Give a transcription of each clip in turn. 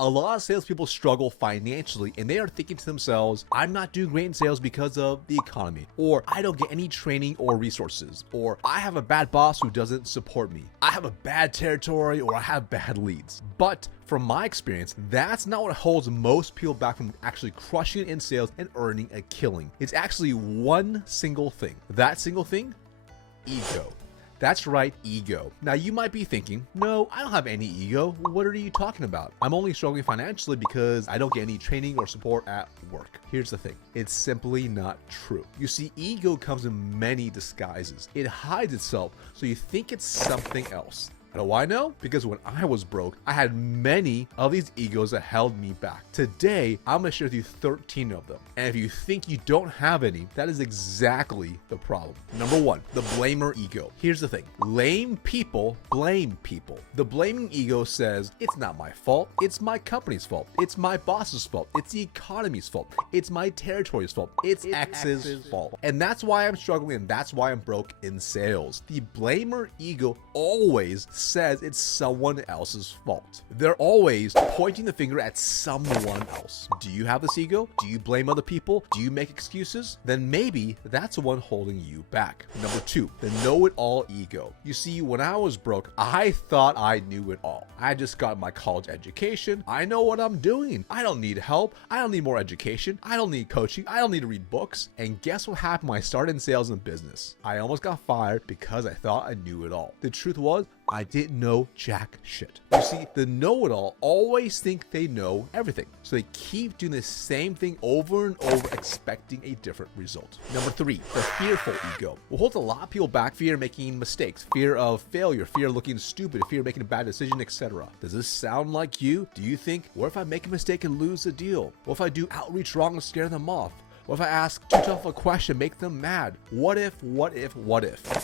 A lot of salespeople struggle financially and they are thinking to themselves, I'm not doing great in sales because of the economy, or I don't get any training or resources, or I have a bad boss who doesn't support me, I have a bad territory, or I have bad leads. But from my experience, that's not what holds most people back from actually crushing it in sales and earning a killing. It's actually one single thing. That single thing? Ego. That's right, ego. Now you might be thinking, no, I don't have any ego. What are you talking about? I'm only struggling financially because I don't get any training or support at work. Here's the thing, it's simply not true. You see, ego comes in many disguises. It hides itself, so you think it's something else. How do I know? Because when I was broke, I had many of these egos that held me back. Today, I'm gonna share with you 13 of them. And if you think you don't have any, that is exactly the problem. Number one, the blamer ego. Here's the thing, lame people blame people. The blaming ego says, it's not my fault, it's my company's fault, it's my boss's fault, it's the economy's fault, it's my territory's fault, it's X's fault. And that's why I'm struggling and that's why I'm broke in sales. The blamer ego always says it's someone else's fault. They're always pointing the finger at someone else. Do you have this ego? Do you blame other people? Do you make excuses? Then maybe that's the one holding you back. Number two, the know-it-all ego. You see, when I was broke, I thought I knew it all. I just got my college education. I know what I'm doing. I don't need help. I don't need more education. I don't need coaching. I don't need to read books. And guess what happened when I started in sales and business? I almost got fired because I thought I knew it all. The truth was, I didn't know jack shit. You see, the know-it-all always think they know everything. So they keep doing the same thing over and over, expecting a different result. Number three, the fearful ego. What holds a lot of people back? Fear of making mistakes, fear of failure, fear of looking stupid, fear of making a bad decision, etc. Does this sound like you? Do you think, what if I make a mistake and lose the deal? What if I do outreach wrong and scare them off? What if I ask too tough a question, make them mad? What if? But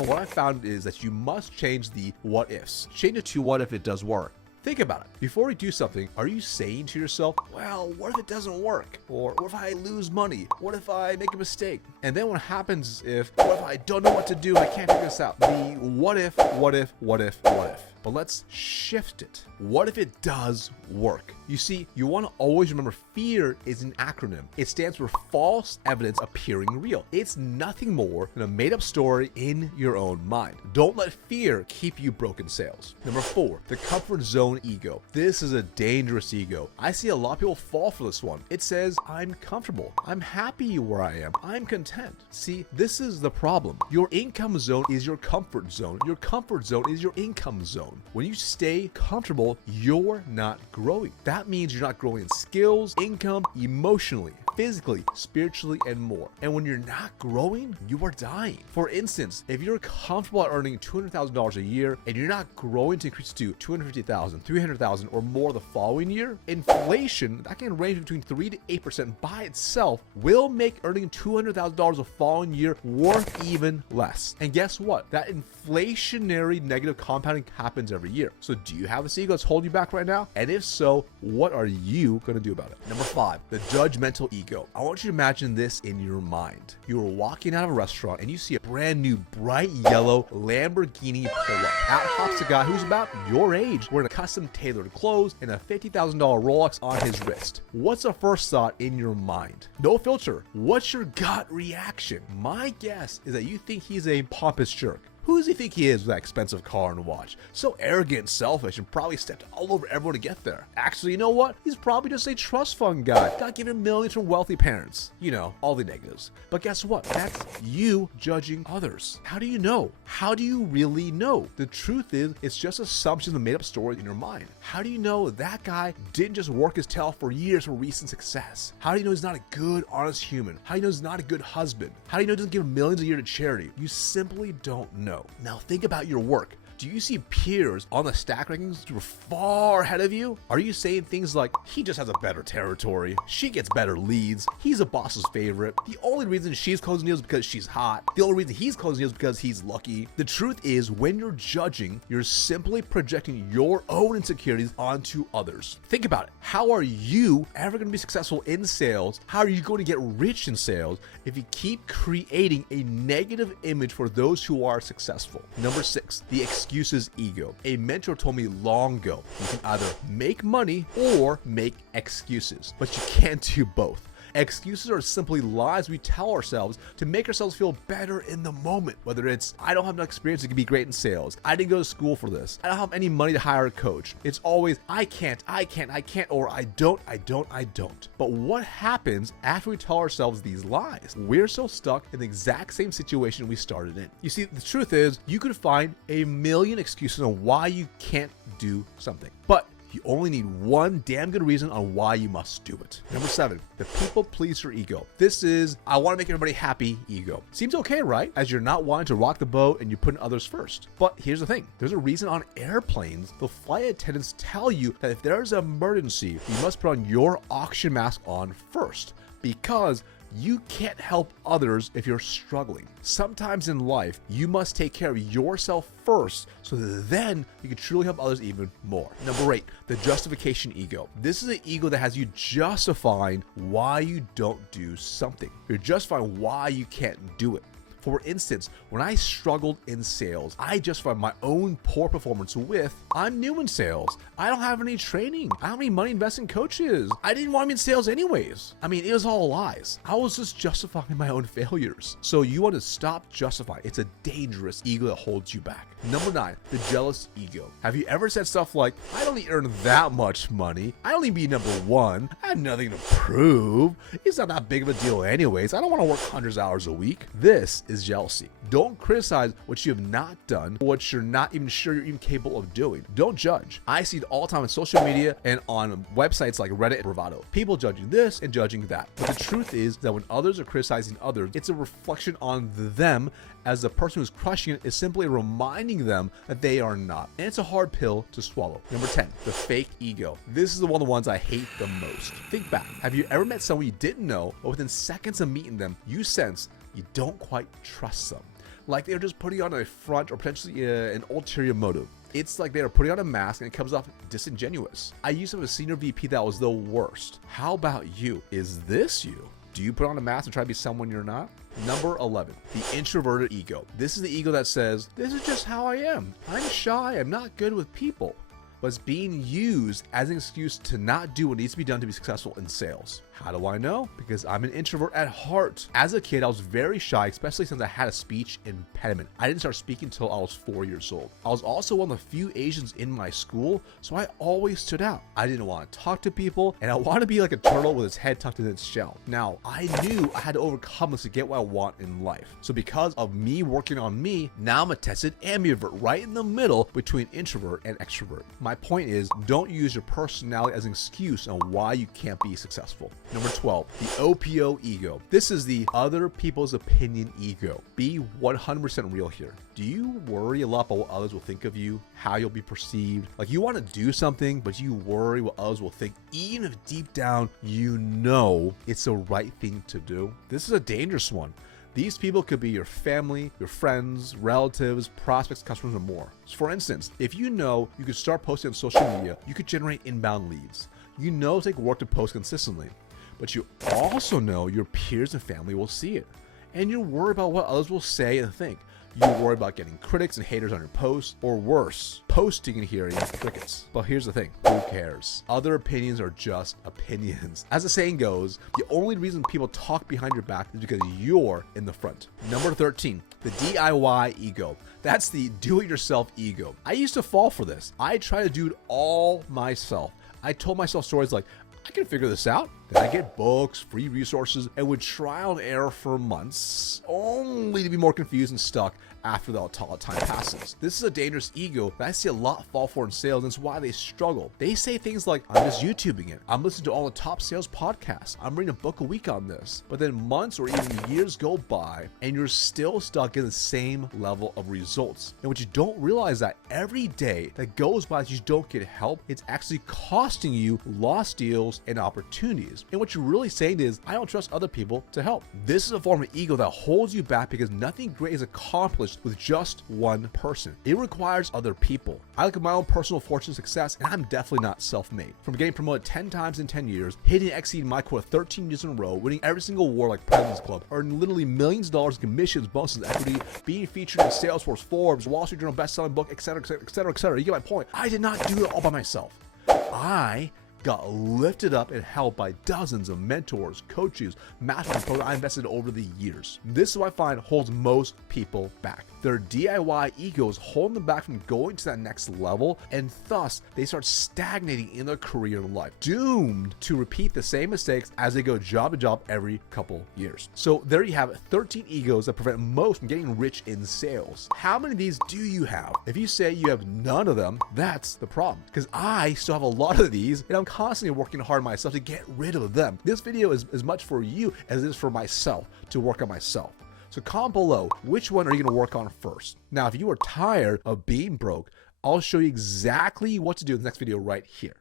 what I found is that you must change the what ifs. Change it to what if it does work. Think about it. Before you do something, are you saying to yourself, well, what if it doesn't work? Or what if I lose money? What if I make a mistake? And then what happens if I don't know what to do? I can't figure this out. The what if. But let's shift it. What if it does work? You see, you want to always remember fear is an acronym. It stands for false evidence appearing real. It's nothing more than a made-up story in your own mind. Don't let fear keep you broke in sales. Number four, the comfort zone ego. This is a dangerous ego. I see a lot of people fall for this one. It says, I'm comfortable. I'm happy where I am. I'm content. See, this is the problem. Your income zone is your comfort zone. Your comfort zone is your income zone. When you stay comfortable, you're not growing. That means you're not growing in skills, income, emotionally, physically, spiritually, and more. And when you're not growing, you are dying. For instance, if you're comfortable at earning $200,000 a year and you're not growing to increase to $250,000, $300,000 or more the following year, inflation that can range between 3 to 8% by itself will make earning $200,000 the following year worth even less. And guess what? That inflationary negative compounding happens every year. So do you have this ego that's holding you back right now? And if so, what are you going to do about it? Number five, the judgmental ego. I want you to imagine this in your mind. You are walking out of a restaurant and you see a brand new bright yellow Lamborghini pull up. Out hops a guy who's about your age wearing a custom tailored clothes and a $50,000 Rolex on his wrist. What's the first thought in your mind? No filter. What's your gut reaction? My guess is that you think he's a pompous jerk. Who does he think he is with that expensive car and watch? So arrogant and selfish and probably stepped all over everyone to get there. Actually, you know what? He's probably just a trust fund guy. Got given millions from wealthy parents. You know, all the negatives. But guess what? That's you judging others. How do you know? How do you really know? The truth is, it's just assumptions and made up stories in your mind. How do you know that guy didn't just work his tail for years for recent success? How do you know he's not a good, honest human? How do you know he's not a good husband? How do you know he doesn't give millions a year to charity? You simply don't know. Now think about your work. Do you see peers on the stack rankings who are far ahead of you? Are you saying things like, he just has a better territory, she gets better leads, he's a boss's favorite, the only reason she's closing deals is because she's hot, the only reason he's closing deals is because he's lucky? The truth is, when you're judging, you're simply projecting your own insecurities onto others. Think about it. How are you ever going to be successful in sales? How are you going to get rich in sales if you keep creating a negative image for those who are successful? Number six, the excuses ego. A mentor told me long ago, you can either make money or make excuses, but you can't do both. Excuses are simply lies we tell ourselves to make ourselves feel better in the moment. Whether it's, I don't have enough experience to be great in sales, I didn't go to school for this, I don't have any money to hire a coach. It's always, I can't, or I don't. But what happens after we tell ourselves these lies? We're so stuck in the exact same situation we started in. You see, the truth is, you could find a million excuses on why you can't do something, but you only need one damn good reason on why you must do it. Number 7, the people pleaser ego. This is, I want to make everybody happy ego. Seems okay, right? As you're not wanting to rock the boat and you're putting others first. But here's the thing. There's a reason on airplanes, the flight attendants tell you that if there's an emergency, you must put on your oxygen mask on first, because you can't help others if you're struggling. Sometimes in life, you must take care of yourself first so that then you can truly help others even more. Number 8, the justification ego. This is an ego that has you justifying why you don't do something. You're justifying why you can't do it. For instance, when I struggled in sales, I justified my own poor performance with, I'm new in sales. I don't have any training. I don't have any money investing in coaches. I didn't want to be in sales anyways. I mean, it was all lies. I was just justifying my own failures. So you want to stop justifying. It's a dangerous ego that holds you back. Number 9, the jealous ego. Have you ever said stuff like, I don't need to earn that much money. I don't need to be number 1. I have nothing to prove. It's not that big of a deal anyways. I don't want to work hundreds of hours a week. This is jealousy. Don't criticize what you have not done, or what you're not even sure you're even capable of doing. Don't judge. I see it all the time on social media and on websites like Reddit and Bravado. People judging this and judging that. But the truth is that when others are criticizing others, it's a reflection on them, as the person who's crushing it is simply reminding them that they are not. And it's a hard pill to swallow. Number 10, the fake ego. This is one of the ones I hate the most. Think back. Have you ever met someone you didn't know, but within seconds of meeting them, you sense you don't quite trust them? Like they're just putting on a front or potentially an ulterior motive. It's like they're putting on a mask and it comes off disingenuous. I used to have a senior VP that was the worst. How about you? Is this you? Do you put on a mask and try to be someone you're not? Number 11, the introverted ego. This is the ego that says, this is just how I am. I'm shy, I'm not good with people. But it's being used as an excuse to not do what needs to be done to be successful in sales. How do I know? Because I'm an introvert at heart. As a kid, I was very shy, especially since I had a speech impediment. I didn't start speaking until I was 4 years old. I was also one of the few Asians in my school, so I always stood out. I didn't want to talk to people, and I wanted to be like a turtle with its head tucked in its shell. Now, I knew I had to overcome this to get what I want in life. So because of me working on me, now I'm a tested ambivert, right in the middle between introvert and extrovert. My point is, don't use your personality as an excuse on why you can't be successful. Number 12, the OPO ego. This is the other people's opinion ego. Be 100% real here. Do you worry a lot about what others will think of you, how you'll be perceived? Like you want to do something, but you worry what others will think, even if deep down you know it's the right thing to do? This is a dangerous one. These people could be your family, your friends, relatives, prospects, customers, and more. So for instance, if you know you could start posting on social media, you could generate inbound leads. You know it'll take work to post consistently, but you also know your peers and family will see it. And you're worried about what others will say and think. You're worried about getting critics and haters on your posts, or worse, posting and hearing crickets. But here's the thing, who cares? Other opinions are just opinions. As the saying goes, the only reason people talk behind your back is because you're in the front. Number 13, the DIY ego. That's the do-it-yourself ego. I used to fall for this. I tried to do it all myself. I told myself stories like, I can figure this out. Then I get books, free resources, and would trial and error for months, only to be more confused and stuck after the time passes. This is a dangerous ego that I see a lot fall for in sales, and it's why they struggle. They say things like, I'm just YouTubing it. I'm listening to all the top sales podcasts. I'm reading a book a week on this. But then months or even years go by, and you're still stuck in the same level of results. And what you don't realize that every day that goes by that you don't get help, it's actually costing you lost deals and opportunities. And what you're really saying is, I don't trust other people to help. This is a form of ego that holds you back because nothing great is accomplished accomplished with just one person. It requires other people. I look at my own personal fortune success, and I'm definitely not self-made. From getting promoted 10 times in 10 years, hitting and exceeding my quota 13 years in a row, winning every single award like President's Club, earning literally millions of dollars in commissions, bonuses, equity, being featured in Salesforce, Forbes, Wall Street Journal best-selling book, etc., etc., etc., etc. You get my point. I did not do it all by myself. I got lifted up and held by dozens of mentors, coaches, masters programs I invested over the years. This is what I find holds most people back. Their DIY egos holding them back from going to that next level, and thus they start stagnating in their career and life, doomed to repeat the same mistakes as they go job to job every couple years. So there you have it, 13 egos that prevent most from getting rich in sales. How many of these do you have? If you say you have none of them, that's the problem, because I still have a lot of these, and I'm constantly working hard myself to get rid of them. This video is as much for you as it is for myself to work on myself. So comment below, which one are you going to work on first? Now, if you are tired of being broke, I'll show you exactly what to do in the next video right here.